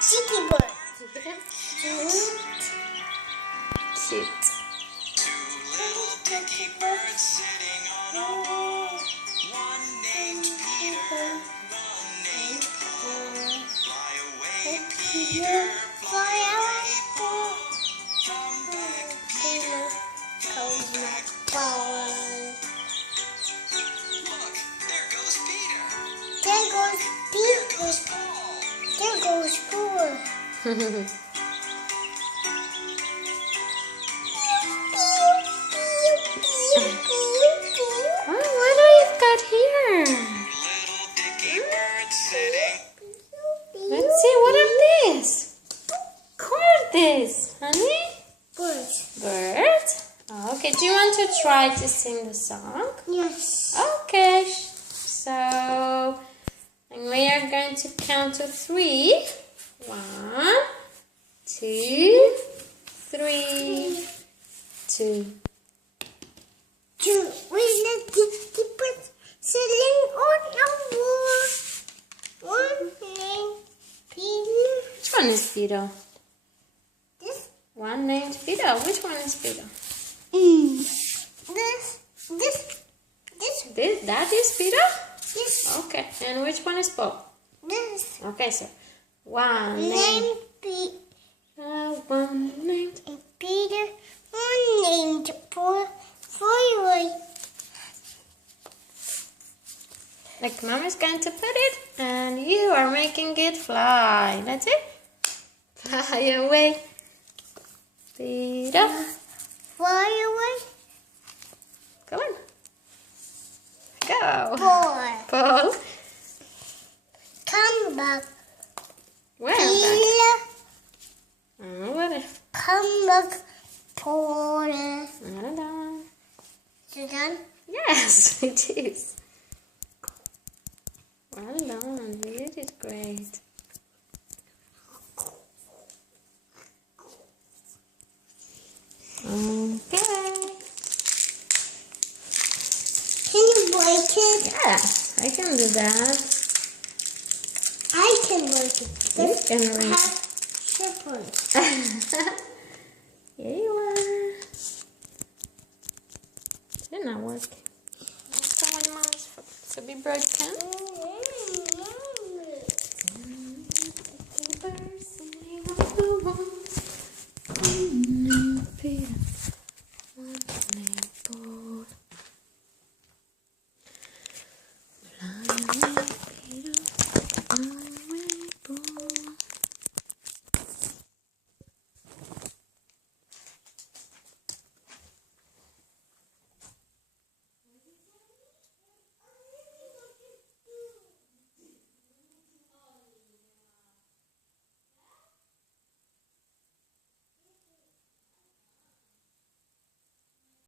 Chicky bird. Cute. Two little dicky birds sitting on a wall. One named Peter, one named Paul. Fly away, Peter, fly away, Paul. Come back, Peter, come back, Paul. Look, there goes Peter. There goes Peter. There goes Paul. There goes Paul. Oh, what do you got here? Little dicky bird sitting. Let's see, what are these? What are these, honey? Birds. Birds? Okay, do you want to try to sing the song? Yes. Okay, so we are going to count to 3. 1, 2, 3, 2. Two little dicky birds sitting on a wall. One named Peter. Which one is Peter? This. One named Peter. Which one is Peter? This. That is Peter? This. Okay, and which one is Paul? This. Okay, so one named Named Peter. one named Peter. One named Paul. Fly. like Mom is going to put it, and you are making it fly. That's it. Fly away, Peter. Fly away. Come on. Go. Boy. Paul. Come back. Where back? Peter. What? Come back. Paul. Not done. Is it done? Yes, it is. Well done. You did great. Okay. Can you break it? Yes, I can do that. I can break it. You can read. Shepherd. Here you are. Did not work. Someone mom's foot to be broken.